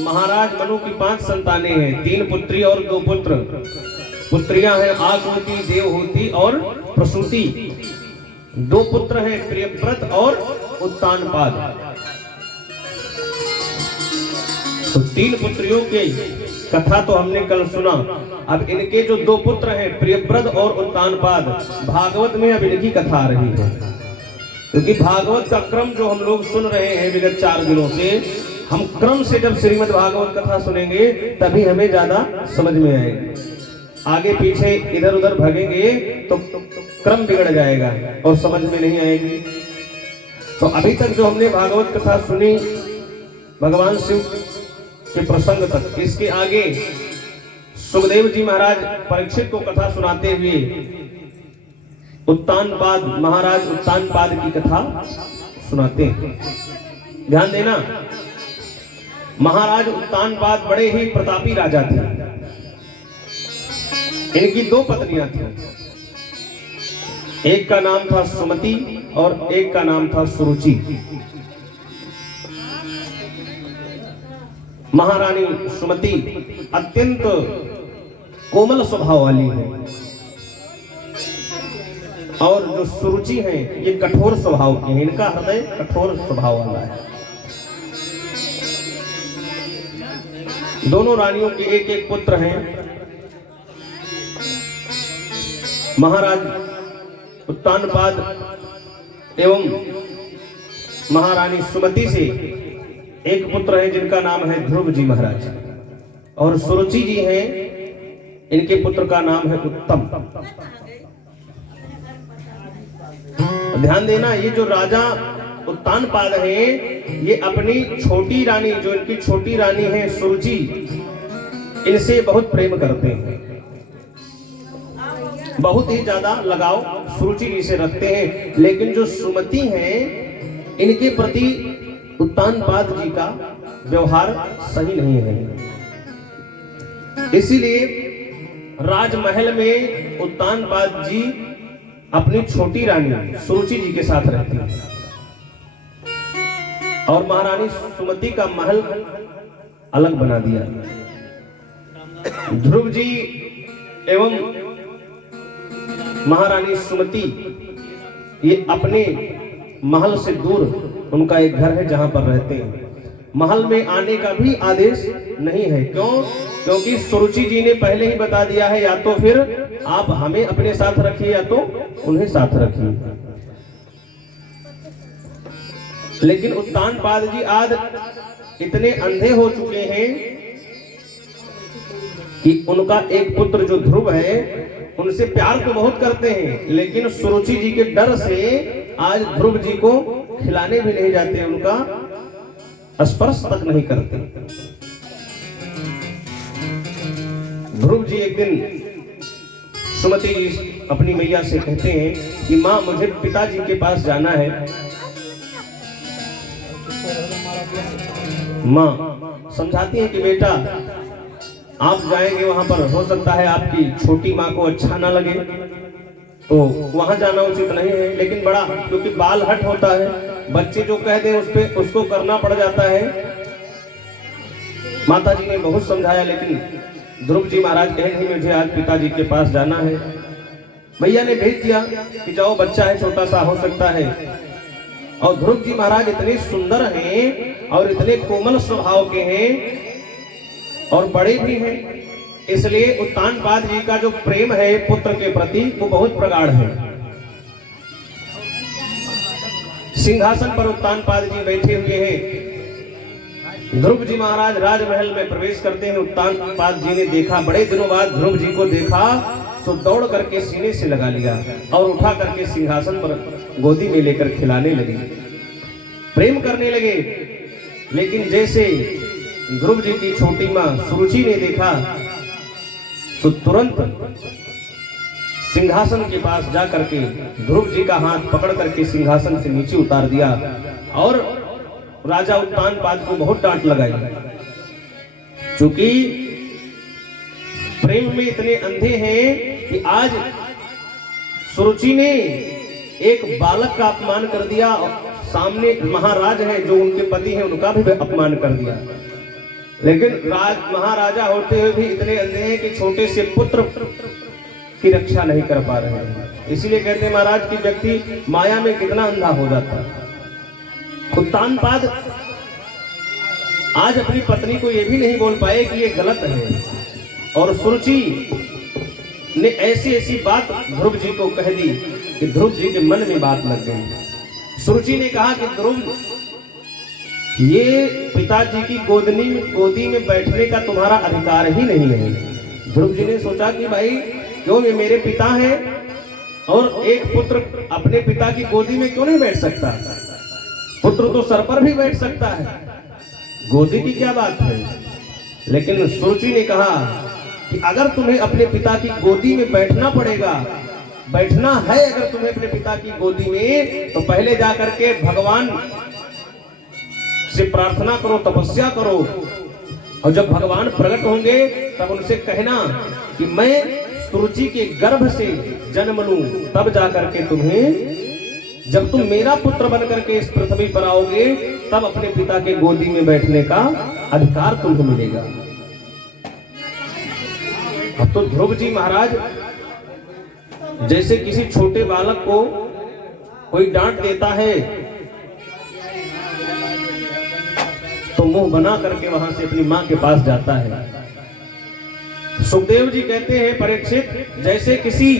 महाराज मनु की 5 संतानें हैं, 3 पुत्री और 2 पुत्र। पुत्रियां हैं आकुति, देवहूति और प्रसूति। 2 पुत्र हैं प्रियव्रत और उत्तानपाद। तो 3 पुत्रियों की कथा तो हमने कल सुना। अब इनके जो 2 पुत्र हैं प्रियव्रत और उत्तानपाद, भागवत में अब इनकी कथा आ रही है। क्योंकि भागवत का क्रम जो हम लोग सुन रहे हैं विगत 4 दिनों से, हम क्रम से जब श्रीमद् भागवत कथा सुनेंगे तभी हमें ज्यादा समझ में आएगी। आगे पीछे इधर उधर भागेंगे तो क्रम बिगड़ जाएगा और समझ में नहीं आएगी। तो अभी तक जो हमने भागवत कथा सुनी भगवान शिव के प्रसंग तक, इसके आगे सुखदेव जी महाराज परीक्षित को कथा सुनाते हुए उत्तानपाद, महाराज उत्तानपाद की कथा सुनाते हैं। ध्यान देना, महाराज उत्तानपाद बड़े ही प्रतापी राजा थे। इनकी 2 पत्नियां थी, एक का नाम था सुमति और एक का नाम था सुरुचि। महारानी सुमति अत्यंत कोमल स्वभाव वाली है और जो सुरुचि है ये कठोर स्वभाव की है। इनका हृदय कठोर स्वभाव वाला है। दोनों रानियों के एक एक पुत्र हैं। महाराज उत्तानपाद एवं महारानी सुमति से एक पुत्र है जिनका नाम है ध्रुव जी महाराज, और सुरुचि जी हैं, इनके पुत्र का नाम है उत्तम। ध्यान देना, ये जो राजा उत्तानपाद हैं, ये अपनी छोटी रानी, जो इनकी छोटी रानी है सुरुचि, इनसे बहुत प्रेम करते हैं। बहुत ही ज्यादा लगाव सुरुचि जी से रखते हैं। लेकिन जो सुमति हैं, इनके प्रति उत्तानपाद जी का व्यवहार सही नहीं है। इसीलिए राजमहल में उत्तानपाद जी अपनी छोटी रानी सुरुचि जी के साथ रहती हैं और महारानी सुमति का महल अलग बना दिया। ध्रुव जी एवं महारानी सुमति ये अपने महल से दूर, उनका एक घर है जहां पर रहते हैं। महल में आने का भी आदेश नहीं है। क्यों? क्योंकि सुरुचि जी ने पहले ही बता दिया है, या तो फिर आप हमें अपने साथ रखिए या तो उन्हें साथ रखिए। लेकिन उत्तानपाद जी आज इतने अंधे हो चुके हैं कि उनका एक पुत्र जो ध्रुव है, उनसे प्यार तो बहुत करते हैं, लेकिन सुरुचि जी के डर से आज ध्रुव जी को खिलाने भी नहीं जाते, उनका स्पर्श तक नहीं करते। ध्रुव जी एक दिन सुमति जी अपनी मैया से कहते हैं कि माँ, मुझे पिताजी के पास जाना है। माँ समझाती है कि बेटा, आप जाएंगे वहां पर, हो सकता है आपकी छोटी माँ को अच्छा ना लगे, तो वहां जाना उचित नहीं है। लेकिन बड़ा, क्योंकि बाल हट होता है, बच्चे जो कह दें उस पे उसको करना पड़ जाता है। माता जी ने बहुत समझाया, लेकिन ध्रुव जी महाराज कहे नहीं, मुझे आज पिताजी के पास जाना है। भैया ने भेज दिया कि जाओ, बच्चा है, छोटा सा हो सकता है। और ध्रुव जी महाराज इतने सुंदर हैं और इतने कोमल स्वभाव के हैं और बड़े भी हैं, इसलिए उत्तानपाद जी का जो प्रेम है पुत्र के प्रति वो बहुत प्रगाढ़ है। सिंहासन पर उत्तानपाद जी बैठे हुए हैं। ध्रुव जी महाराज राजमहल में प्रवेश करते हैं। उत्तानपाद जी ने देखा, बड़े दिनों बाद ध्रुव जी को देखा तो दौड़ करके सीने से लगा लिया और उठा करके सिंहासन पर गोदी में लेकर खिलाने लगे, प्रेम करने लगे। लेकिन जैसे ध्रुव जी की छोटी माँ सुरुचि ने देखा तो तुरंत सिंहासन के पास जा करके ध्रुव जी का हाथ पकड़ करके सिंहासन से नीचे उतार दिया और राजा उत्तानपाद को बहुत डांट लगाई। चूंकि प्रेम में इतने अंधे हैं कि आज सुरुचि ने एक बालक का अपमान कर दिया, सामने महाराज हैं जो उनके पति हैं उनका भी अपमान कर दिया। लेकिन महाराजा होते हुए भी इतने अंधे हैं कि छोटे से पुत्र की रक्षा नहीं कर पा रहे हैं। इसीलिए कहते हैं महाराज की व्यक्ति माया में कितना अंधा हो जाता है। उत्तानपाद आज अपनी पत्नी को यह भी नहीं बोल पाए कि ये गलत है, और सुरुचि ने ऐसी ऐसी बात ध्रुव जी को कह दी कि ध्रुव जी के मन में बात लग गई। सुरुचि ने कहा कि ध्रुव, ये पिताजी की गोदी में बैठने का तुम्हारा अधिकार ही नहीं है। ध्रुव जी ने सोचा कि भाई क्यों, ये मेरे पिता हैं और एक पुत्र अपने पिता की गोदी में क्यों नहीं बैठ सकता? पुत्र तो सर पर भी बैठ सकता है, गोदी की क्या बात है। लेकिन सुरुचि ने कहा कि अगर तुम्हें अपने पिता की गोदी में बैठना पड़ेगा, बैठना है अगर तुम्हें अपने पिता की गोदी में, तो पहले जाकर के भगवान से प्रार्थना करो, तपस्या करो, और जब भगवान प्रकट होंगे तब उनसे कहना कि मैं सुरुचि के गर्भ से जन्म लूं, तब जाकर के तुम्हें, जब तुम मेरा पुत्र बनकर के इस पृथ्वी पर आओगे, तब अपने पिता के गोदी में बैठने का अधिकार तुमको मिलेगा। अब तो ध्रुव जी महाराज जैसे किसी छोटे बालक को कोई डांट देता है तो मुंह बना करके वहां से अपनी मां के पास जाता है। सुखदेव जी कहते हैं, परीक्षित, जैसे किसी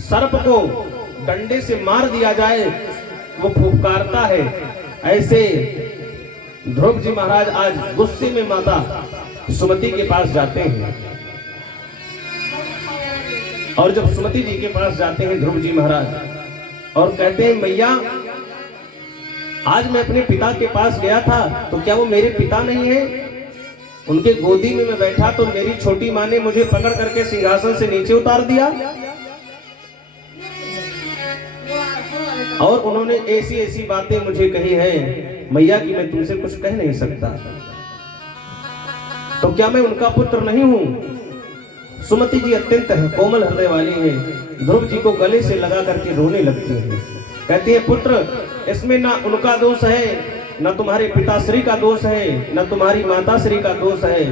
सर्प को डंडे से मार दिया जाए वो फुफकारता है, ऐसे ध्रुव जी महाराज आज गुस्से में माता सुमति के पास जाते हैं। और जब सुमति जी के पास जाते हैं ध्रुव जी महाराज और कहते हैं, मैया आज मैं अपने पिता के पास गया था तो क्या वो मेरे पिता नहीं है? उनके गोदी में मैं बैठा तो मेरी छोटी माँ ने मुझे पकड़ करके सिंहासन से नीचे उतार दिया, और उन्होंने ऐसी ऐसी बातें मुझे कही हैं मैया कि मैं तुमसे कुछ कह नहीं सकता, तो क्या मैं उनका पुत्र नहीं हूं? सुमति जी अत्यंत कोमल हृदय वाली हैं, ध्रुव जी को गले से लगा करके रोने लगती हैं। कहती है, पुत्र, इसमें ना उनका दोष है, न तुम्हारे पिताश्री का दोष है, न तुम्हारी माताश्री का दोष है,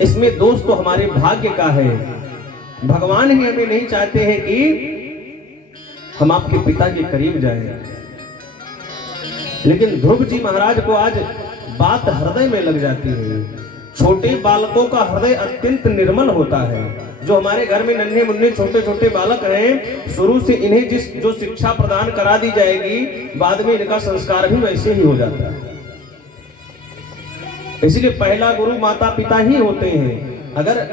इसमें दोष तो हमारे भाग्य का है। भगवान ही हमें नहीं चाहते हैं कि हम आपके पिता के करीब जाएं। लेकिन ध्रुव जी महाराज को आज बात हृदय में लग जाती है। छोटे बालकों का हृदय अत्यंत निर्मल होता है। जो हमारे घर में नन्हे मुन्ने छोटे छोटे बालक हैं, शुरू से इन्हें जो शिक्षा प्रदान करा दी जाएगी, बाद में इनका संस्कार भी वैसे ही हो जाता है। इसलिए पहला गुरु माता पिता ही होते हैं। अगर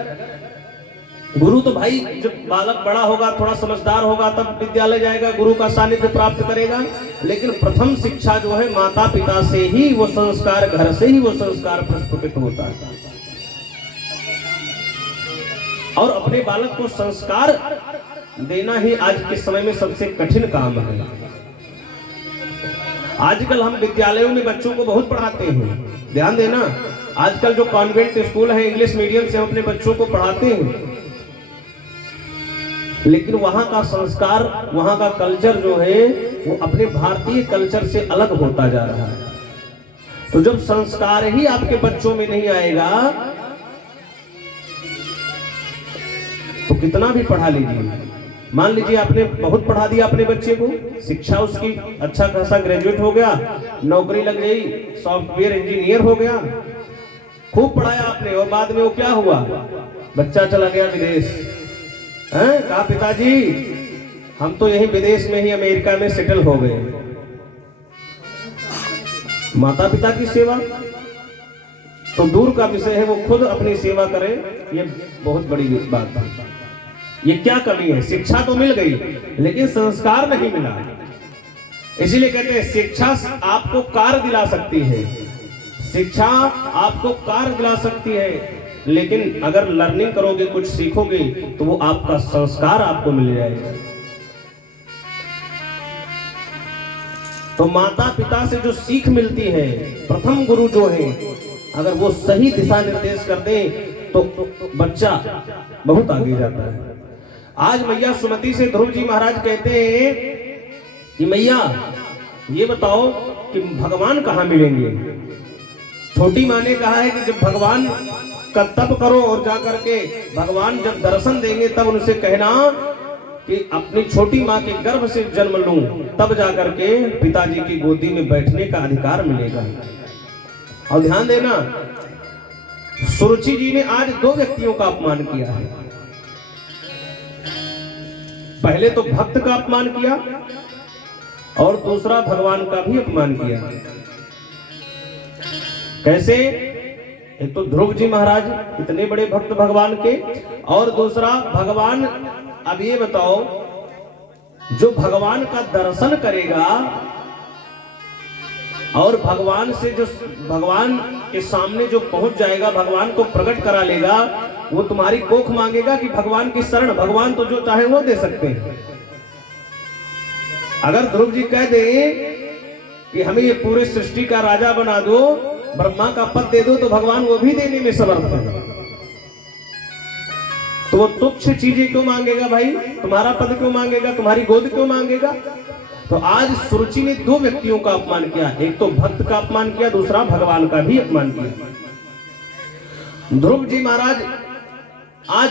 गुरु तो भाई जब बालक बड़ा होगा, थोड़ा समझदार होगा, तब विद्यालय जाएगा, गुरु का सानिध्य प्राप्त करेगा। लेकिन प्रथम शिक्षा जो है माता पिता से ही वो संस्कार, घर से ही वो संस्कार प्रस्फुटित होता है। और अपने बालक को संस्कार देना ही आज के समय में सबसे कठिन काम है। आजकल हम विद्यालयों में बच्चों को बहुत पढ़ाते हैं, ध्यान देना, आजकल जो कॉन्वेंट स्कूल है, इंग्लिश मीडियम से हम अपने बच्चों को पढ़ाते हैं, लेकिन वहां का संस्कार, वहां का कल्चर जो है वो अपने भारतीय कल्चर से अलग होता जा रहा है। तो जब संस्कार ही आपके बच्चों में नहीं आएगा तो कितना भी पढ़ा लीजिए, मान लीजिए आपने बहुत पढ़ा दिया अपने बच्चे को, शिक्षा उसकी अच्छा खासा ग्रेजुएट हो गया, नौकरी लग गई, सॉफ्टवेयर इंजीनियर हो गया, खूब पढ़ाया आपने, और बाद में वो क्या हुआ, बच्चा चला गया विदेश। कहा, पिताजी हम तो यही विदेश में ही अमेरिका में सेटल हो गए। माता पिता की सेवा तो दूर का विषय है, वो खुद अपनी सेवा करें, ये बहुत बड़ी बात है। ये क्या कमी है? शिक्षा तो मिल गई लेकिन संस्कार नहीं मिला। इसीलिए कहते हैं शिक्षा आपको कार्य दिला सकती है, शिक्षा आपको कार्य दिला सकती है, लेकिन अगर लर्निंग करोगे, कुछ सीखोगे, तो वो आपका संस्कार आपको मिल जाएगा। तो माता पिता से जो सीख मिलती है, प्रथम गुरु जो है, अगर वो सही दिशा निर्देश कर दे तो बच्चा बहुत आगे जाता है। आज मैया सुमति से ध्रुव जी महाराज कहते हैं कि मैया ये बताओ कि भगवान कहाँ मिलेंगे? छोटी माँ ने कहा है कि जब भगवान का तप करो और जाकर के भगवान जब दर्शन देंगे तब उनसे कहना कि अपनी छोटी माँ के गर्भ से जन्म लूं, तब जाकर के पिताजी की गोदी में बैठने का अधिकार मिलेगा। और ध्यान देना, सुरुचि जी ने आज दो व्यक्तियों का अपमान किया है। पहले तो भक्त का अपमान किया और दूसरा भगवान का भी अपमान किया। कैसे? एक तो ध्रुव जी महाराज इतने बड़े भक्त भगवान के, और दूसरा भगवान। अब ये बताओ, जो भगवान का दर्शन करेगा और भगवान से जो भगवान के सामने जो पहुंच जाएगा, भगवान को प्रकट करा लेगा, वो तुम्हारी कोख मांगेगा कि भगवान की शरण? भगवान तो जो चाहे वो दे सकते हैं। अगर ध्रुव जी कह दे कि हमें ये पूरे सृष्टि का राजा बना दो, ब्रह्मा का पद दे दो, तो भगवान वो भी देने में समर्थ है। तो वो तुच्छ चीजें क्यों मांगेगा भाई? तुम्हारा पद क्यों मांगेगा? तुम्हारी गोद क्यों मांगेगा? तो आज सुरुचि ने दो व्यक्तियों का अपमान किया, एक तो भक्त का अपमान किया, दूसरा भगवान का भी अपमान किया। ध्रुव जी महाराज आज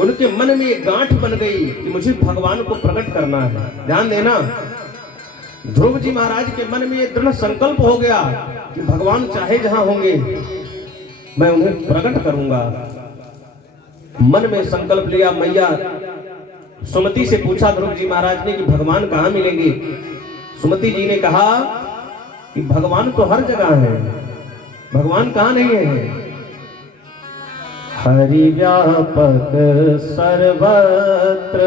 उनके मन में एक गांठ बन गई कि मुझे भगवान को प्रकट करना है। ध्यान देना, ध्रुव जी महाराज के मन में एक दृढ़ संकल्प हो गया कि भगवान चाहे जहां होंगे मैं उन्हें प्रकट करूंगा। मन में संकल्प लिया। मैया सुमति से पूछा ध्रुव जी महाराज ने कि भगवान कहां मिलेंगे? सुमति जी ने कहा कि भगवान तो हर जगह है, भगवान कहां नहीं है? हरि व्यापक सर्वत्र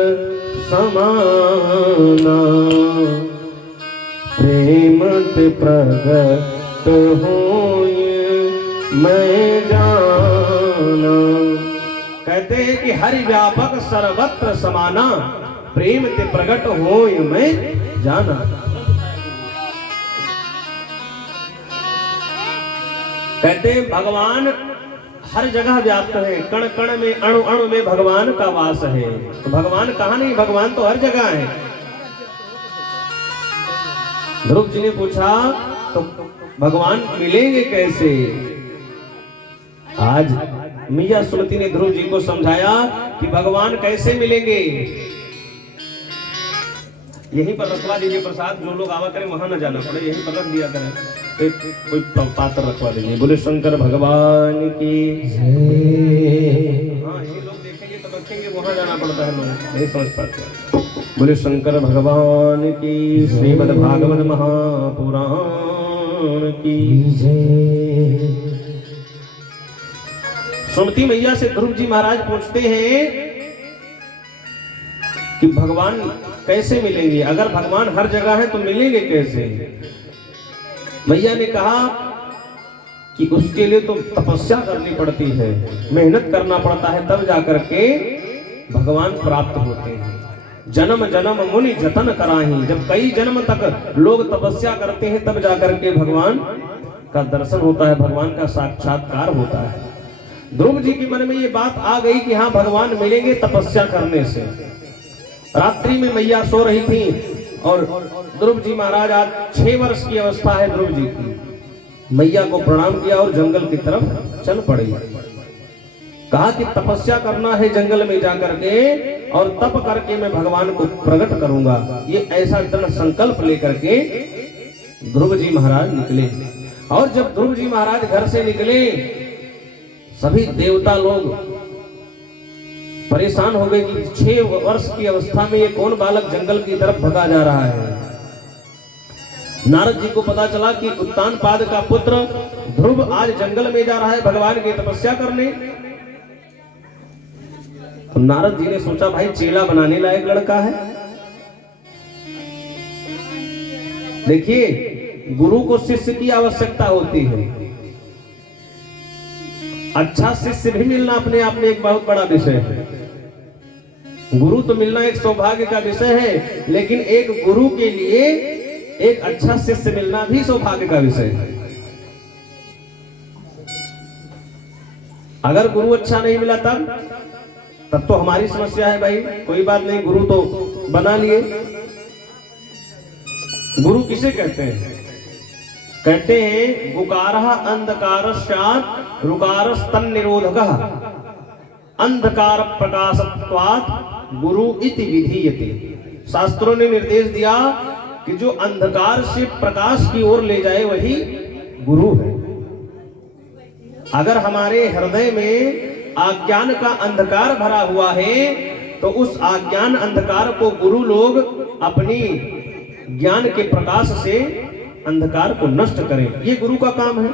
समाना, प्रेम ते प्रगट होए मैं जाना। कहते हैं कि हरि व्यापक सर्वत्र समाना, प्रेम ते प्रगट होए मैं जाना। कहते हैं भगवान हर जगह व्याप्त है, कण कण में, अणु अणु में भगवान का वास है। तो भगवान कहां नहीं? भगवान तो हर जगह है। ध्रुव जी ने पूछा तो भगवान मिलेंगे कैसे? आज मैया सुमति ने ध्रुव जी को समझाया कि भगवान कैसे मिलेंगे। यहीं पर रखवा दीजिए प्रसाद, जो लोग आवा करें वहां न जाना पड़े, यहीं पर रख दिया करें। एक कोई पात्र रखवा दीजिए। बोले शंकर भगवान की जय। हाँ, ये लोग देखेंगे तो रखेंगे, वहां जाना पड़ता है, लोग नहीं समझ पाते। बोले शंकर भगवान की, श्रीमद् भागवत महापुराण की जय। सुमति मैया से ध्रुव जी महाराज पूछते हैं कि भगवान कैसे मिलेंगे? अगर भगवान हर जगह है तो मिलेंगे कैसे? मैया ने कहा कि उसके लिए तो तपस्या करनी पड़ती है, मेहनत करना पड़ता है, तब जाकर के भगवान प्राप्त होते हैं। जन्म जन्म मुनि जतन कराही, जब कई जन्म तक लोग तपस्या करते हैं तब जाकर के भगवान का दर्शन होता है, भगवान का साक्षात्कार होता है। ध्रुव जी के मन में ये बात आ गई कि हाँ भगवान मिलेंगे तपस्या करने से। रात्रि में मैया सो रही थी और ध्रुव जी महाराज, आज 6 वर्ष की अवस्था है ध्रुव जी की, मैया को प्रणाम किया और जंगल की तरफ चल पड़े। कहा कि तपस्या करना है जंगल में जाकर के, और तप करके मैं भगवान को प्रकट करूंगा। ये ऐसा दृढ़ संकल्प लेकर के ध्रुव जी महाराज निकले। और जब ध्रुव जी महाराज घर से निकले, सभी देवता लोग परेशान हो गए कि 6 वर्ष की अवस्था में ये कौन बालक जंगल की तरफ भगा जा रहा है। नारद जी को पता चला कि उत्तानपाद का पुत्र ध्रुव आज जंगल में जा रहा है भगवान की तपस्या करने। तो नारद जी ने सोचा भाई चेला बनाने लायक लड़का है। देखिए, गुरु को शिष्य की आवश्यकता होती है। अच्छा शिष्य भी मिलना अपने आप में एक बहुत बड़ा विषय है। गुरु तो मिलना एक सौभाग्य का विषय है, लेकिन एक गुरु के लिए एक अच्छा शिष्य मिलना भी सौभाग्य का विषय है। अगर गुरु अच्छा नहीं मिला तब तो हमारी समस्या है भाई। कोई बात नहीं, गुरु तो बना लिए। गुरु किसे कहते हैं? कहते हैं गुकारः अंधकारस्यात् रुकारस्तन् निरोधकः अंधकार प्रकाशत्वात् गुरु इति विधीयते। शास्त्रों ने निर्देश दिया कि जो अंधकार से प्रकाश की ओर ले जाए वही गुरु है। अगर हमारे हृदय में अज्ञान का अंधकार भरा हुआ है तो उस अज्ञान अंधकार को गुरु लोग अपनी ज्ञान के प्रकाश से अंधकार को नष्ट करें, ये गुरु का काम है।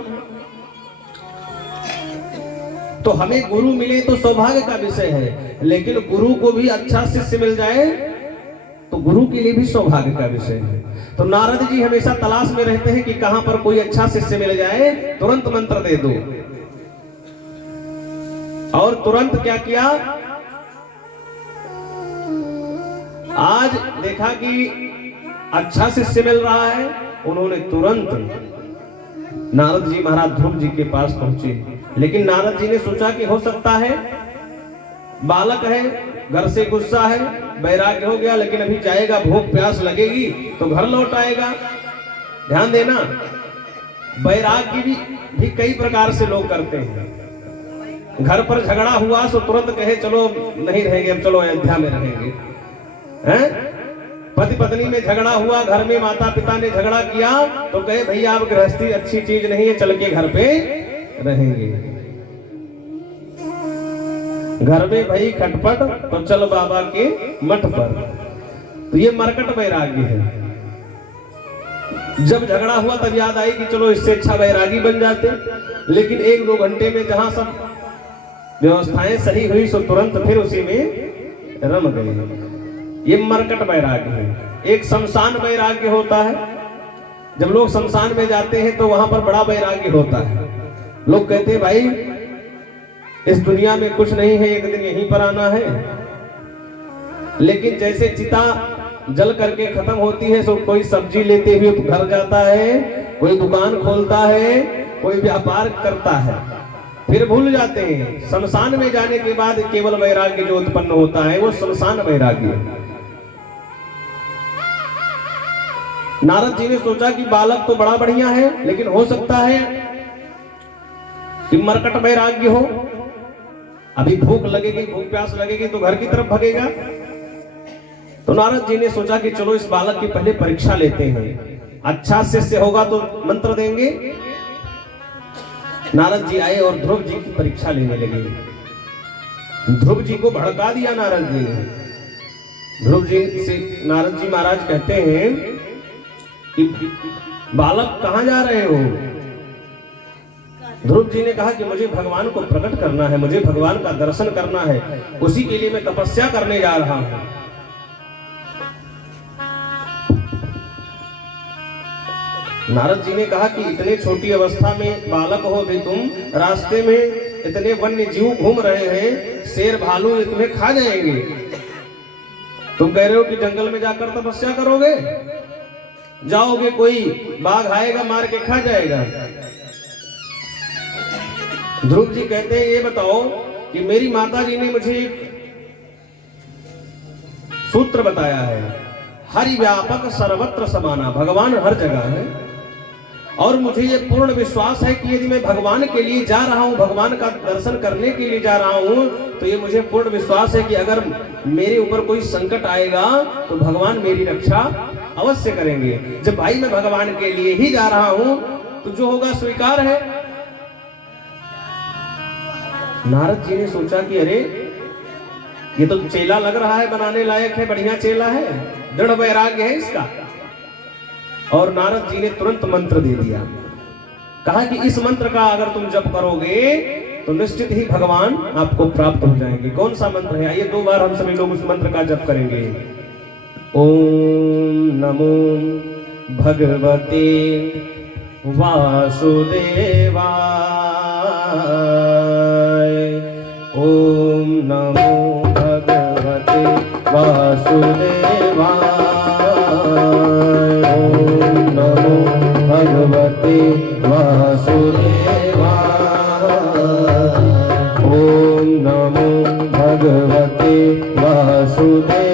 तो हमें गुरु मिले तो सौभाग्य का विषय है, लेकिन गुरु को भी अच्छा शिष्य मिल जाए तो गुरु के लिए भी सौभाग्य का विषय है। तो नारद जी हमेशा तलाश में रहते हैं कि कहां पर कोई अच्छा शिष्य मिल जाए, तुरंत मंत्र दे दो। और तुरंत क्या किया, आज देखा कि अच्छा शिष्य मिल रहा है, उन्होंने तुरंत नारद जी महाराज ध्रुव जी के पास पहुंचे। लेकिन नारद जी ने सोचा कि हो सकता है बालक है, घर से गुस्सा है, वैराग्य हो गया, लेकिन अभी जाएगा, भूख प्यास लगेगी तो घर लौट आएगा। ध्यान देना, वैराग्य भी कई प्रकार से लोग करते हैं। घर पर झगड़ा हुआ तो तुरंत कहे चलो नहीं रहेंगे, अब चलो अयोध्या में रहेंगे, हैं? पति पत्नी में झगड़ा हुआ, घर में माता पिता ने झगड़ा किया तो कहे भैया आप गृहस्थी अच्छी चीज नहीं है, चल के घर पे रहेंगे। घर में भाई खटपट तो चल बाबा के मठ पर, तो ये मरकट वैराग्य है। जब झगड़ा हुआ तब याद आई कि चलो इससे अच्छा वैरागी बन जाते, लेकिन 1-2 घंटे में जहां सब व्यवस्थाएं सही हुई सो तुरंत फिर उसी में रम गए। ये मरकट वैराग्य है। एक शमशान वैराग्य होता है, जब लोग शमशान में जाते हैं तो वहां पर बड़ा वैराग्य होता है। लोग कहते हैं भाई इस दुनिया में कुछ नहीं है, एक दिन यहीं पर आना है। लेकिन जैसे चिता जल करके खत्म होती है तो कोई सब्जी लेते हुए घर जाता है, कोई दुकान खोलता है, कोई व्यापार करता है, फिर भूल जाते हैं। शमशान में जाने के बाद केवल वैराग्य जो उत्पन्न होता है वो शमशान वैराग्य है। नारद जी ने सोचा कि बालक तो बड़ा बढ़िया है, लेकिन हो सकता है कि मरकट वैराग्य हो। अभी भूख लगेगी, भूख प्यास लगेगी तो घर की तरफ भगेगा। तो नारद जी ने सोचा कि चलो इस बालक की पहले परीक्षा लेते हैं, अच्छा शिष्य होगा तो मंत्र देंगे। नारद जी आए और ध्रुव जी की परीक्षा लेने लगे। ध्रुव जी को भड़का दिया नारद जी ने। ध्रुव जी से नारद जी महाराज कहते हैं कि बालक कहां जा रहे हो? ध्रुव जी ने कहा कि मुझे भगवान को प्रकट करना है, मुझे भगवान का दर्शन करना है, उसी के लिए मैं तपस्या करने जा रहा हूं। नारद जी ने कहा कि इतने छोटी अवस्था में बालक हो भी तुम, रास्ते में इतने वन्य जीव घूम रहे हैं, शेर भालू ये तुम्हें खा जाएंगे, तुम कह रहे हो कि जंगल में जाकर तपस्या करोगे? जाओगे कोई बाघ आएगा मार के खा जाएगा। ध्रुव जी कहते हैं ये बताओ कि मेरी माता जी ने मुझे सूत्र बताया है, हरि व्यापक सर्वत्र समाना, भगवान हर जगह है। और मुझे ये पूर्ण विश्वास है कि यदि मैं भगवान के लिए जा रहा हूं, भगवान का दर्शन करने के लिए जा रहा हूं, तो ये मुझे पूर्ण विश्वास है कि अगर मेरे ऊपर कोई संकट आएगा तो भगवान मेरी रक्षा अवश्य करेंगे। जब भाई मैं भगवान के लिए ही जा रहा हूं तो जो होगा स्वीकार है। नारद जी ने सोचा कि अरे ये तो चेला लग रहा है, बनाने लायक है, बढ़िया चेला है, दृढ़ वैराग्य है इसका। और नारद जी ने तुरंत मंत्र दे दिया, कहा कि इस मंत्र का अगर तुम जप करोगे तो निश्चित ही भगवान आपको प्राप्त हो जाएंगे। कौन सा मंत्र है? आइए 2 बार हम सभी लोग उस मंत्र का जप करेंगे। ओम नमो भगवते वासुदेवाय, ओम नमो भगवते वासुदेवाय, ओम नमो भगवते वासुदेवाय, ओम नमो भगवते वासुदेवाय,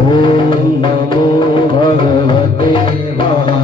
ओम नमो भगवते वासुदेवाय।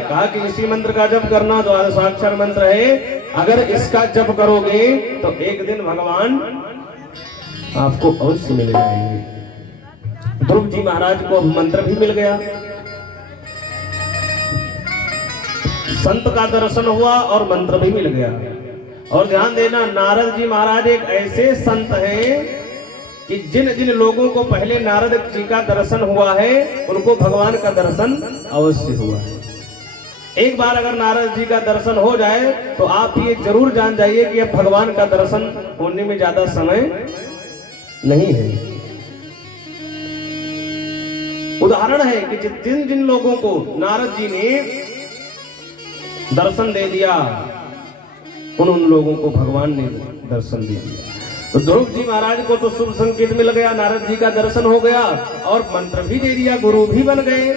कहा कि इसी मंत्र का जप करना, द्वादशाक्षर मंत्र है, अगर इसका जप करोगे तो एक दिन भगवान आपको अवश्य मिल जाएंगे। ध्रुव जी महाराज को मंत्र भी मिल गया, संत का दर्शन हुआ और मंत्र भी मिल गया। और ध्यान देना, नारद जी महाराज एक ऐसे संत हैं कि जिन जिन लोगों को पहले नारद जी का दर्शन हुआ है उनको भगवान का दर्शन अवश्य हुआ है। एक बार अगर नारद जी का दर्शन हो जाए तो आप ये जरूर जान जाइए कि अब भगवान का दर्शन होने में ज्यादा समय नहीं है। उदाहरण है कि जिन जिन लोगों को नारद जी ने दर्शन दे दिया उन लोगों को भगवान ने दर्शन दे दिया। तो ध्रुव जी महाराज को तो शुभ संकेत मिल गया, नारद जी का दर्शन हो गया और मंत्र भी दे दिया, गुरु भी बन गए।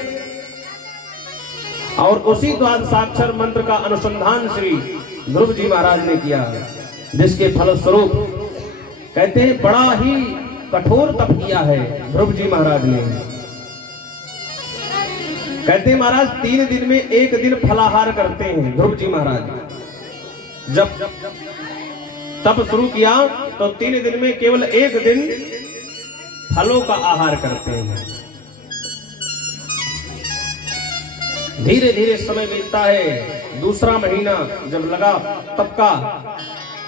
और उसी द्वादशाक्षर मंत्र का अनुसंधान श्री ध्रुव जी महाराज ने किया, जिसके फलस्वरूप कहते हैं बड़ा ही कठोर तप किया है ध्रुव जी महाराज ने। कहते हैं महाराज 3 दिन में 1 दिन फलाहार करते हैं ध्रुव जी महाराज। जब तप शुरू किया तो 3 दिन में केवल 1 दिन फलों का आहार करते हैं। धीरे धीरे समय बीतता है, दूसरा महीना जब लगा तप का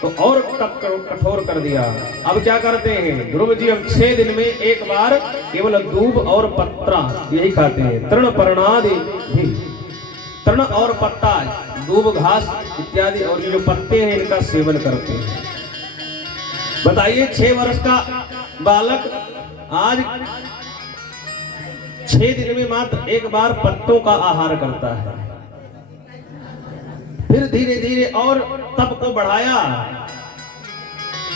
तो और तप कठोर कर दिया। अब क्या करते हैं ध्रुव जी, अब 6 दिन में एक बार केवल दूब और पत्ता यही खाते हैं। तृण पर्णादि भी, तृण और पत्ता, दूब घास इत्यादि और ये जो पत्ते हैं इनका सेवन करते हैं। बताइए 6 वर्ष का बालक आज 6 दिन में मात्र एक बार पत्तों का आहार करता है। फिर धीरे धीरे और तप को बढ़ाया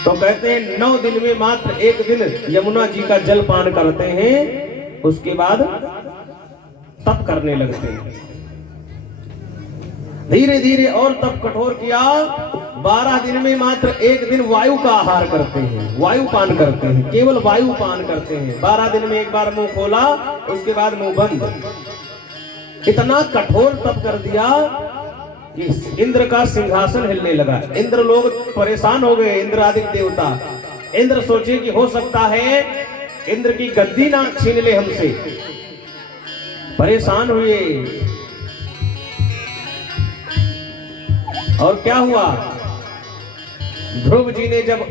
तो कहते हैं 9 दिन में मात्र 1 दिन यमुना जी का जल पान करते हैं, उसके बाद तप करने लगते हैं। धीरे धीरे और तप कठोर किया, 12 दिन में मात्र 1 दिन वायु का आहार करते हैं, वायु पान करते हैं, केवल वायु पान करते हैं। 12 दिन में एक बार मुंह खोला, उसके बाद मुंह बंद। इतना कठोर तप कर दिया कि इंद्र का सिंहासन हिलने लगा। इंद्र लोग परेशान हो गए, इंद्र आदि देवता। इंद्र सोचे कि हो सकता है इंद्र की गद्दी ना छीन ले हमसे, परेशान हुए। और क्या हुआ, ध्रुव जी ने जब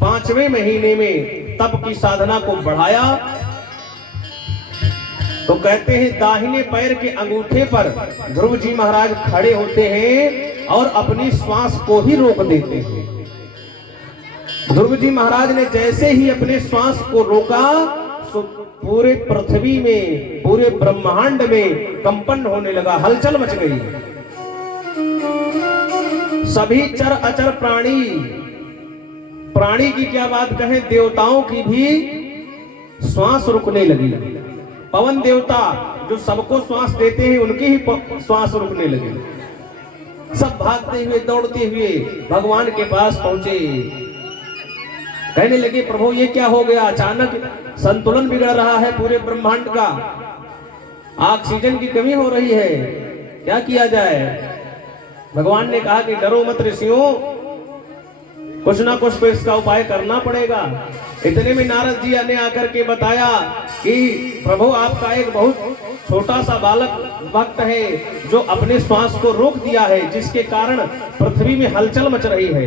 5वें महीने में तप की साधना को बढ़ाया तो कहते हैं दाहिने पैर के अंगूठे पर ध्रुव जी महाराज खड़े होते हैं और अपनी श्वास को ही रोक देते हैं। ध्रुव जी महाराज ने जैसे ही अपने श्वास को रोका तो पूरे पृथ्वी में, पूरे ब्रह्मांड में कंपन होने लगा, हलचल मच गई। सभी चर अचर प्राणी, प्राणी की क्या बात कहें, देवताओं की भी श्वास रुकने लगी। पवन देवता जो सबको श्वास देते हैं उनकी ही श्वास रुकने लगी। सब भागते हुए दौड़ते हुए भगवान के पास पहुंचे, कहने लगे प्रभु ये क्या हो गया, अचानक संतुलन बिगड़ रहा है पूरे ब्रह्मांड का, ऑक्सीजन की कमी हो रही है, क्या किया जाए। भगवान ने कहा कि डरो मत ऋषियों, कुछ ना कुछ तो इसका उपाय करना पड़ेगा। इतने में नारद जी ने आकर के बताया कि प्रभु आपका एक बहुत छोटा सा बालक भक्त है जो अपने श्वास को रोक दिया है, जिसके कारण पृथ्वी में हलचल मच रही है।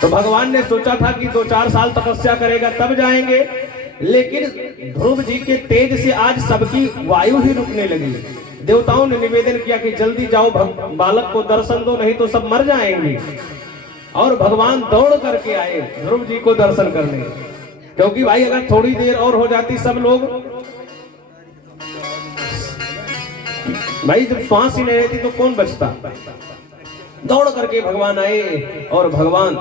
तो भगवान ने सोचा था कि 2-4 साल तपस्या करेगा तब जाएंगे, लेकिन ध्रुव जी के तेज से आज सबकी वायु ही रुकने लगी। देवताओं ने निवेदन किया कि जल्दी जाओ बालक को दर्शन दो, नहीं तो सब मर जाएंगे। और भगवान दौड़ करके आए ध्रुव जी को दर्शन करने, क्योंकि भाई अगर थोड़ी देर और हो जाती सब लोग, भाई जब श्वास ही नहीं रहती तो कौन बचता। दौड़ करके भगवान आए और भगवान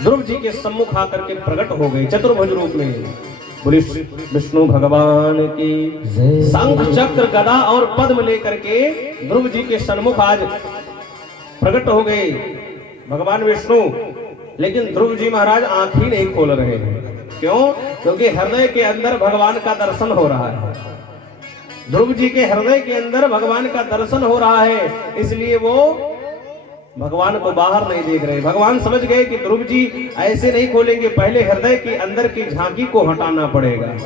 ध्रुव जी के सम्मुख आकर के प्रकट हो गए चतुर्भुज रूप में। बोले विष्णु भगवान की शंख चक्र गदा और पद्म लेकर के ध्रुव जी के सम्मुख आज प्रकट हो गए भगवान विष्णु। लेकिन ध्रुव जी महाराज आंख ही नहीं खोल रहे हैं। क्यों? क्योंकि हृदय के अंदर भगवान का दर्शन हो रहा है। ध्रुव जी के हृदय के अंदर भगवान का दर्शन हो रहा है, इसलिए वो भगवान को बाहर नहीं देख रहे। भगवान समझ गए कि ध्रुव जी ऐसे नहीं खोलेंगे, पहले हृदय के अंदर की झांकी को हटाना पड़ेगा।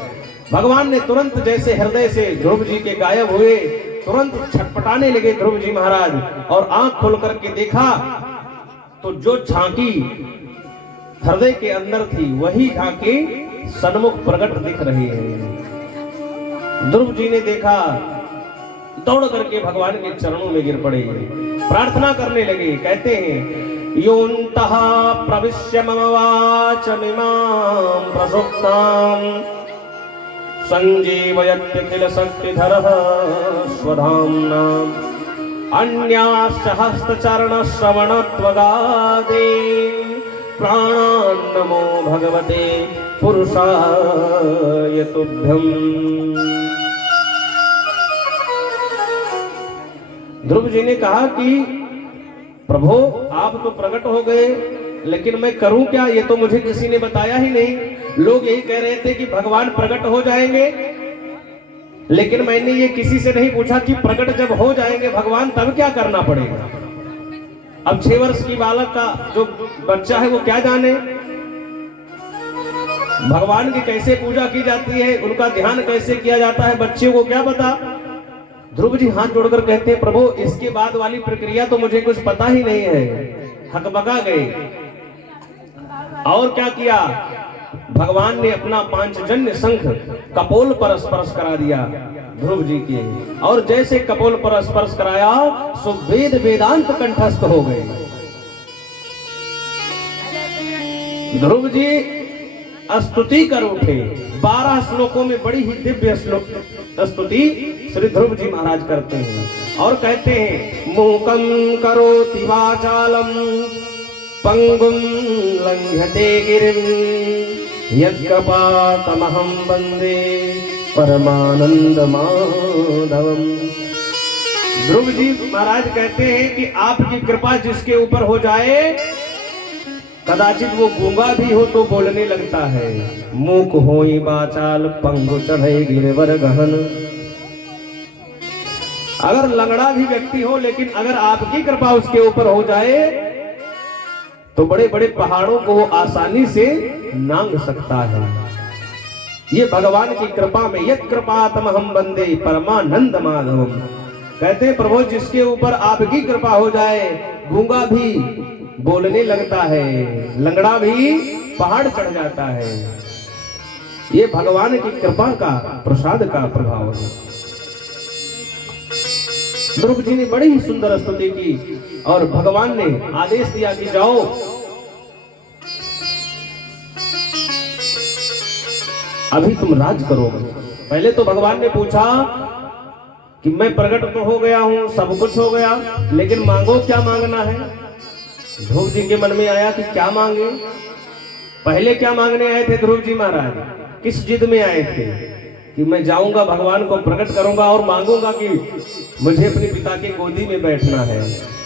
भगवान ने तुरंत जैसे हृदय से ध्रुव जी के गायब हुए, तुरंत छटपटाने लगे ध्रुव जी महाराज, और आंख खोल करके देखा तो जो झांकी हृदय के अंदर थी वही झांकी सन्मुख प्रकट दिख रही है। ध्रुव जी ने देखा, दौड़ करके भगवान के चरणों में गिर पड़े, प्रार्थना करने लगे। कहते हैं योऽन्तः प्रविश्य मम वाचमिमां प्रसुप्तां संजीवयत्यखिल शक्तिधरः स्वधाम्ना अन्याश्च हस्तचरणश्रवणत्वगादीन् प्राणान् नमो भगवते पुरुषाय तुभ्यम्। ध्रुव जी ने कहा कि प्रभु आप तो प्रकट हो गए, लेकिन मैं करूं क्या, ये तो मुझे किसी ने बताया ही नहीं। लोग यही कह रहे थे कि भगवान प्रकट हो जाएंगे, लेकिन मैंने ये किसी से नहीं पूछा कि प्रकट जब हो जाएंगे भगवान तब क्या करना पड़ेगा। अब 6 वर्ष की बालक का जो बच्चा है वो क्या जाने भगवान की कैसे पूजा की जाती है, उनका ध्यान कैसे किया जाता है, बच्चे को क्या पता। ध्रुव जी हाथ जोड़कर कहते हैं प्रभु इसके बाद वाली प्रक्रिया तो मुझे कुछ पता ही नहीं है। हकबका गए। और क्या किया, भगवान ने अपना पांचजन्य शंख कपोल पर स्पर्श करा दिया ध्रुव जी के, और जैसे कपोल पर स्पर्श कराया सो वेद वेदांत कंठस्थ हो गए। ध्रुव जी स्तुति कर उठे। 12 श्लोकों में बड़ी ही दिव्य स्तुति श्री ध्रुव जी महाराज करते हैं, और कहते हैं मूकं करोति वाचालम पंगुं लंघ्यते गिरिं यत्कृपातमहं वन्दे परमानंद माधवम। ध्रुव जी महाराज कहते हैं कि आपकी कृपा जिसके ऊपर हो जाए, कदाचित वो गूंगा भी हो तो बोलने लगता है। मूक होई वाचाल पंगु चढ़े गिरवर गहन। अगर लंगड़ा भी व्यक्ति हो, लेकिन अगर आपकी कृपा उसके ऊपर हो जाए तो बड़े बड़े पहाड़ों को वो आसानी से नांग सकता है। ये भगवान की कृपा में यत् कृपातमहं वन्दे परमानंद माधवम। कहते हैं प्रभु जिसके ऊपर आपकी कृपा हो जाए, गूंगा भी बोलने लगता है, लंगड़ा भी पहाड़ चढ़ जाता है। ये भगवान की कृपा का प्रसाद का प्रभाव है। ध्रुव जी ने बड़ी ही सुंदर स्तुति की, और भगवान ने आदेश दिया कि जाओ अभी तुम राज करोगे। पहले तो भगवान ने पूछा कि मैं प्रकट तो हो गया हूं, सब कुछ हो गया, लेकिन मांगो, क्या मांगना है। ध्रुव जी के मन में आया कि क्या मांगे। पहले क्या मांगने आए थे ध्रुव जी महाराज, किस जिद में आए थे कि मैं जाऊंगा भगवान को प्रकट करूंगा और मांगूंगा कि मुझे अपने पिता की गोदी में बैठना है।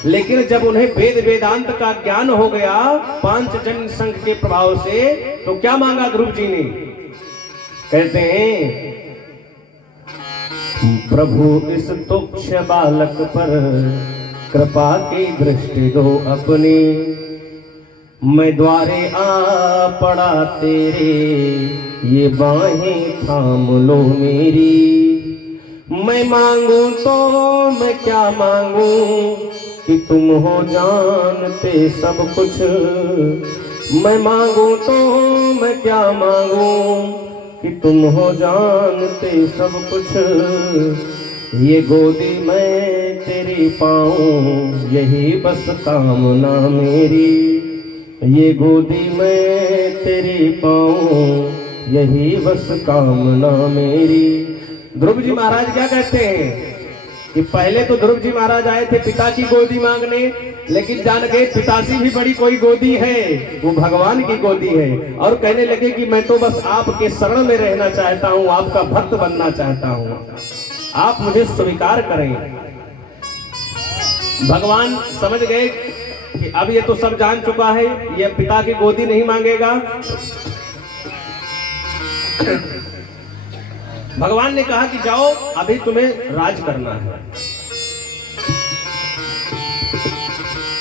लेकिन जब उन्हें वेद वेदांत का ज्ञान हो गया पांचजन्य शंख के प्रभाव से, तो क्या मांगा ध्रुव जी ने। कहते हैं प्रभु इस तुच्छ बालक पर कृपा की दृष्टि दो अपनी, मैं द्वारे आ पड़ा तेरे ये बाहें थाम लो मेरी। मैं मांगू तो मैं क्या मांगू कि तुम हो जानते सब कुछ। मैं मांगू तो मैं क्या मांगू कि तुम हो जानते सब कुछ। ये गोदी मैं तेरी पाऊं यही बस कामना मेरी। ये गोदी मैं तेरी पाऊं यही बस कामना मेरी। ध्रुव जी महाराज क्या कहते हैं कि पहले तो ध्रुव जी महाराज आए थे पिता की गोदी मांगने, लेकिन जान गए पिता से भी बड़ी कोई गोदी है, वो भगवान की गोदी है। और कहने लगे कि मैं तो बस आपके शरण में रहना चाहता हूँ, आपका भक्त बनना चाहता हूँ, आप मुझे स्वीकार करें। भगवान समझ गए कि अब ये तो सब जान चुका है, ये पिता की गोदी नहीं मांगेगा। भगवान ने कहा कि जाओ, अभी तुम्हें राज करना है।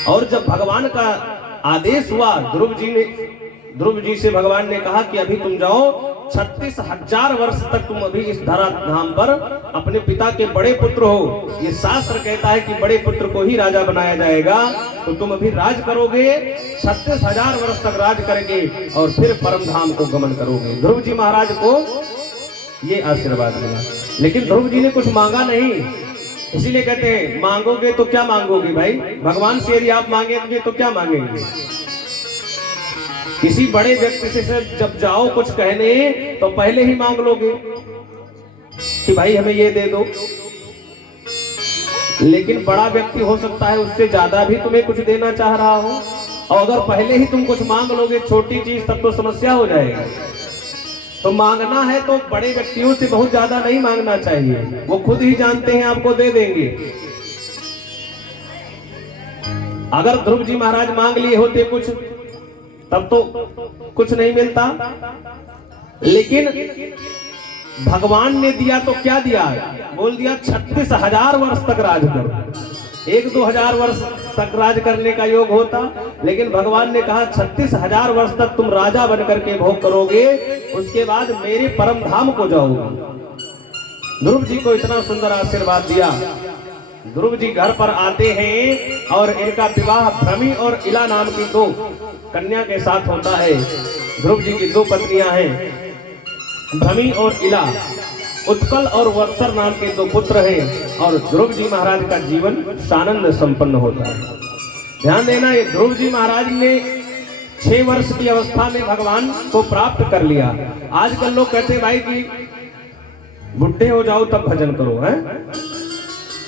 और जब भगवान का आदेश हुआ, ध्रुव जी से भगवान ने कहा कि अभी तुम जाओ, 36,000 वर्ष तक तुम अभी इस धरा धाम पर अपने पिता के बड़े पुत्र हो। ये शास्त्र कहता है कि बड़े पुत्र को ही राजा बनाया जाएगा, तो तुम अभी राज करोगे, 36,000 वर्ष तक राज करेंगे और फिर परम धाम को गमन करोगे। ध्रुव जी महाराज को ये आशीर्वाद मिला, लेकिन ध्रुव जी ने कुछ मांगा नहीं। इसीलिए कहते हैं मांगोगे तो क्या मांगोगे भाई, भगवान से यदि आप मांगेंगे तो क्या मांगेंगे। किसी बड़े व्यक्ति से जब जाओ कुछ कहने, तो पहले ही मांग लोगे कि भाई हमें ये दे दो। लेकिन बड़ा व्यक्ति हो सकता है उससे ज्यादा भी तुम्हें कुछ देना चाह रहा हो, और अगर पहले ही तुम कुछ मांग लोगे छोटी चीज, तब तो समस्या हो जाएगी। तो मांगना है तो बड़े व्यक्तियों से बहुत ज्यादा नहीं मांगना चाहिए, वो खुद ही जानते हैं आपको दे देंगे। अगर ध्रुव जी महाराज मांग लिए होते कुछ, तब तो कुछ नहीं मिलता। लेकिन भगवान ने दिया तो क्या दिया, बोल दिया 36,000 वर्ष तक राज करो। 1-2 हजार वर्ष तक राज करने का योग होता, लेकिन भगवान ने कहा 36,000 वर्ष तक तुम राजा बनकर के भोग करोगे, उसके बाद मेरे परम धाम को जाओगे। ध्रुव जी को इतना सुंदर आशीर्वाद दिया। ध्रुव जी घर पर आते हैं और इनका विवाह भ्रमी और इला नाम की 2 कन्या के साथ होता है। ध्रुव जी की 2 पत्नियां हैं, भ्रमी और इला। उत्कल और वत्सर नाम के 2 पुत्र हैं, और ध्रुव जी महाराज का जीवन सानंद संपन्न होता है। ध्यान देना, ये ध्रुव जी महाराज ने 6 वर्ष की अवस्था में भगवान को प्राप्त कर लिया। आजकल लोग कहते हैं भाई कि बुढ़े हो जाओ तब भजन करो, है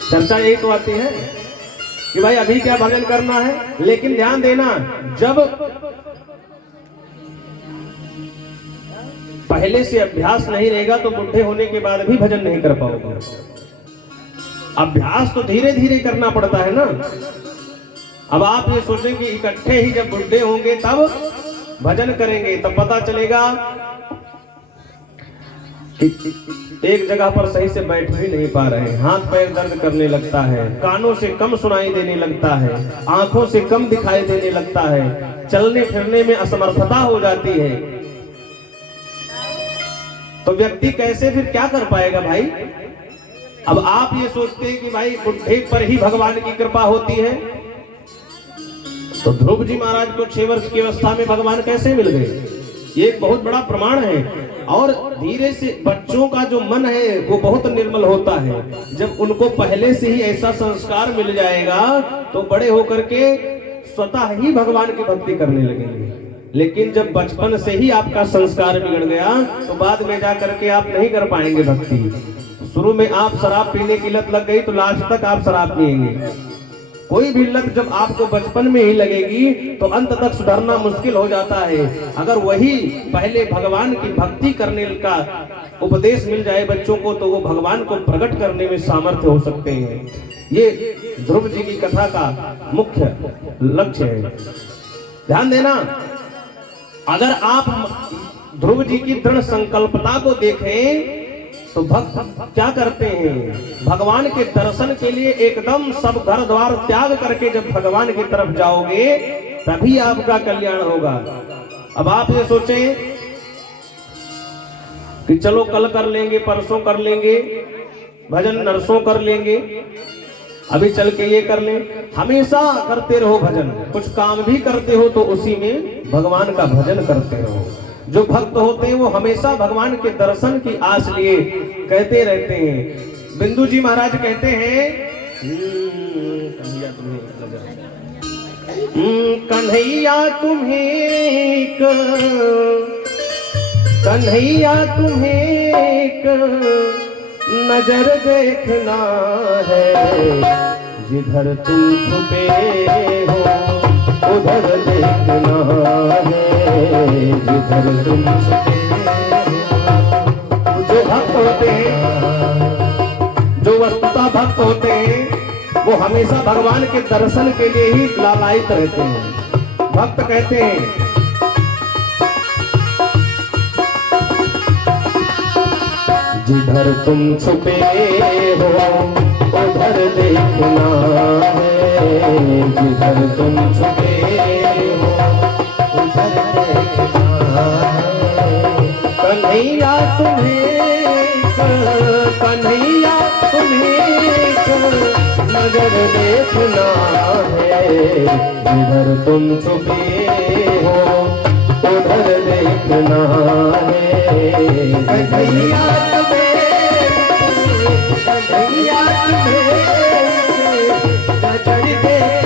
चर्चा यही तो आती है कि भाई अभी क्या भजन करना है। लेकिन ध्यान देना, जब पहले से अभ्यास नहीं रहेगा तो बुढ़े होने के बाद भी भजन नहीं कर पाओगे। अभ्यास तो धीरे धीरे करना पड़ता है ना। अब आप ये सोचें कि इकट्ठे ही जब बुढ़े होंगे तब भजन करेंगे, तब पता चलेगा कि एक जगह पर सही से बैठ भी नहीं पा रहे, हाथ पैर दर्द करने लगता है, कानों से कम सुनाई देने लगता है, आंखों से कम दिखाई देने लगता है, चलने फिरने में असमर्थता हो जाती है। तो व्यक्ति कैसे फिर क्या कर पाएगा भाई। अब आप ये सोचते हैं कि भाई बुढ़े पर ही भगवान की कृपा होती है, तो ध्रुव जी महाराज को 6 वर्ष की अवस्था में भगवान कैसे मिल गए, ये एक बहुत बड़ा प्रमाण है। और धीरे से बच्चों का जो मन है वो बहुत निर्मल होता है। जब उनको पहले से ही ऐसा संस्कार मिल जाएगा तो बड़े होकर के स्वतः ही भगवान की भक्ति करने लगेंगे। लेकिन जब बचपन से ही आपका संस्कार बिगड़ गया तो बाद में जा करके आप नहीं कर पाएंगे भक्ति। शुरू में आप शराब पीने की लत लग गई तो लास्ट तक आप शराब पिएंगे। कोई भी लत जब आपको बचपन में ही लगेगी तो अंत तक सुधरना मुश्किल हो जाता है। अगर वही पहले भगवान की भक्ति करने का उपदेश मिल जाए बच्चों को तो वो भगवान को प्रकट करने में सामर्थ्य हो सकते हैं। ये ध्रुव जी की कथा का मुख्य लक्ष्य है। ध्यान देना, अगर आप ध्रुव जी की दृढ़ संकल्पता को देखें तो भक्त क्या करते हैं, भगवान के दर्शन के लिए एकदम सब घर द्वार त्याग करके जब भगवान की तरफ जाओगे तभी आपका कल्याण होगा। अब आप ये सोचें कि चलो कल कर लेंगे, परसों कर लेंगे भजन, नरसों कर लेंगे, अभी चल के ये कर लें, हमेशा करते रहो भजन। कुछ काम भी करते हो तो उसी में भगवान का भजन करते रहो। जो भक्त होते हैं वो हमेशा भगवान के दर्शन की आस लिए कहते रहते हैं। बिंदु जी महाराज कहते हैं कन्हैया तुम्हें एक नजर देखना है, जिधर तुम छुपे हो उधर देखना है, जिधर तुम छुपे हो। जो भक्त होते हैं, जो वस्तुतः भक्त होते हैं वो हमेशा भगवान के दर्शन के लिए ही लालायित रहते हैं। भक्त कहते हैं जिधर तुम छुपे हो उधर देखना है, जिधर तुम छुपे हो उधर देखना है। कन्हैया कन्हैया तुम्हें नजर देखना है, जिधर तुम छुपे हो उधर देखना है। कन्हैया कन्हैया नजर देखना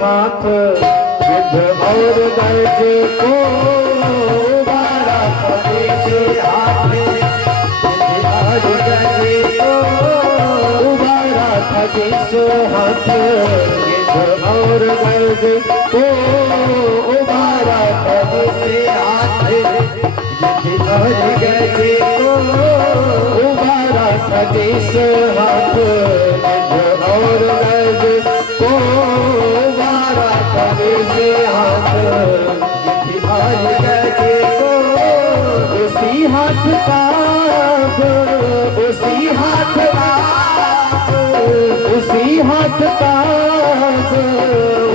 हाथ युद्ध और गर्ज को उबारा से हाथ और गर्ज को उबारा जिस हाथ युद्ध और गर्ज को उबारा से हाथ युद्ध और गर्ज को उबारा जिस हाथ युद्ध और गर्ज को से हाथ आज गए को उसी हाथ का उसी हाथ का उसी हाथ का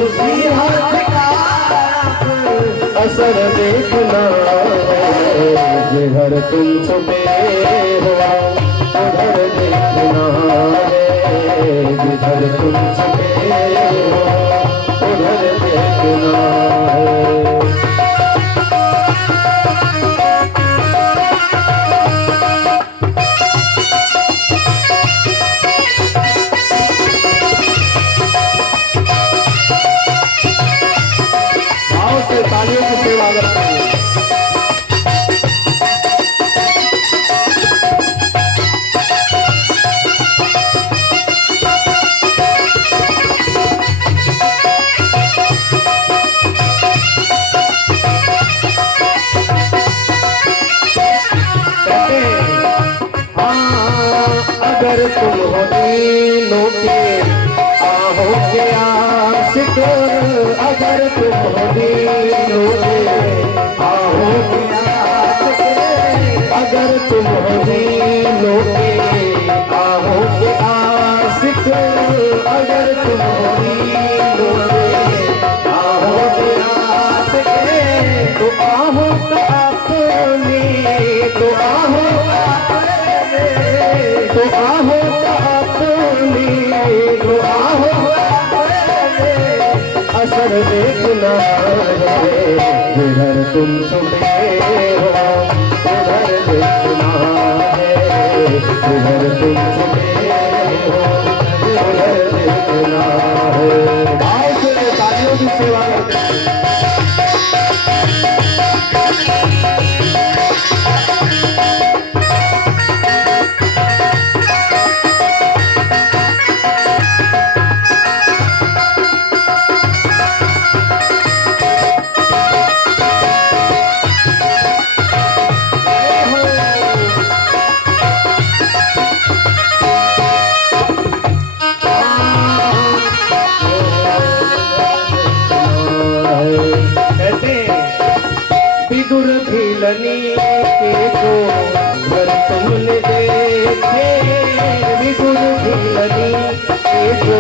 उसी हाथ का असर देखना है, जिधर तुम छुपे हो उधर देखना है, जिधर तुम छुपे हो उधर देखना है। भाव से तालियों की सेवा करते हैं। अगर तुम हो दीनों के आहो के आशिक, अगर तुम हो दीनों के आहो के आशिक, अगर तुम हो दीनों के आहो के आशिक, अगर तुम हो दीनों के आहो के आशिक, तो आहो का अपने तो आहो तो आहो अपने तो आहो असर देखना है, जिधर तुम छुपे हो उधर देखना है, जिधर तुम छुपे हो उधर देखना है। भाव से तालियों की सेवा करते हैं। विदुर भीलनी के जो घर तुमने देखे, विदुर भीलनी के जो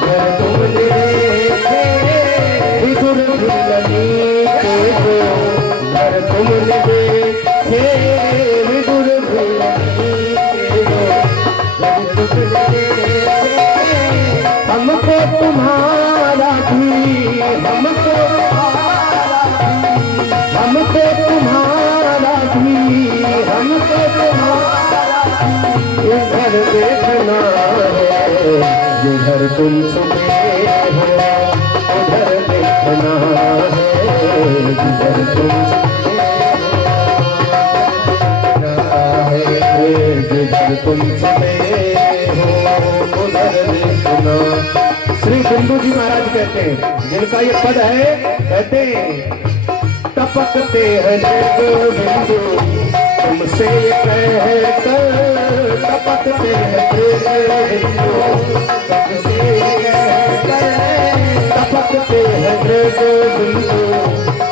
घर तुमने देखे, विदुर भीलनी के जो घर तुमने देखे, विदुर भीलनी के जो घर तुमने देखे, हमको तुम्हारा भी हमको तुम्हारा भी हमको तुम्हारा भी उधर देखना जिधर तुम छुपे हो उधर देखना है, जिधर तुम जिधर तुम छुपे हो उधर देखना। श्री बिंदु जी महाराज कहते हैं, जिनका ये पद है, कहते हैं टपकते हैं देखो बिंदु तुमसे ये कहकर, टपकते हैं देखो बिंदु तुमसे ये कहकर, टपकते हैं देखो बिंदु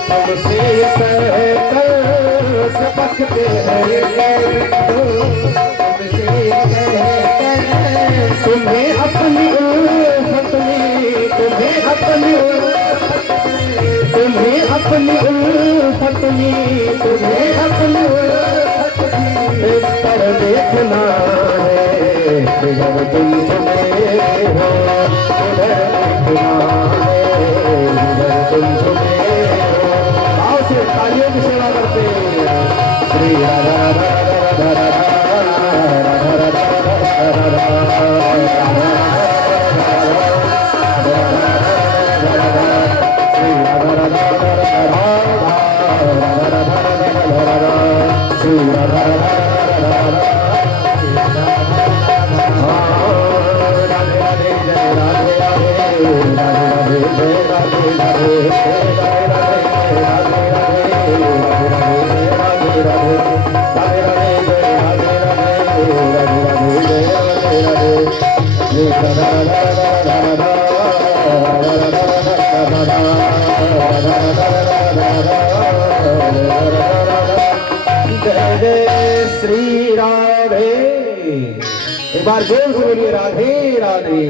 तुमसे ये कहकर, टपकते हैं बिंदु तुमसे ये कहकर, तुम्हें अपनी उल्फत में, तुम्हें अपनी तुम्हें अपनी उल्फत में, तुम्हें अपनी उल्फत में पर देखना है, जिधर तुम छुपे हो उधर देखना है, जिधर तुम छुपे हो। आओ से तालियों की सेवा करते श्री राधा राधा राधा राधा राधा राधा श्री राधे। एक बार जोर से बोलिए राधे राधे।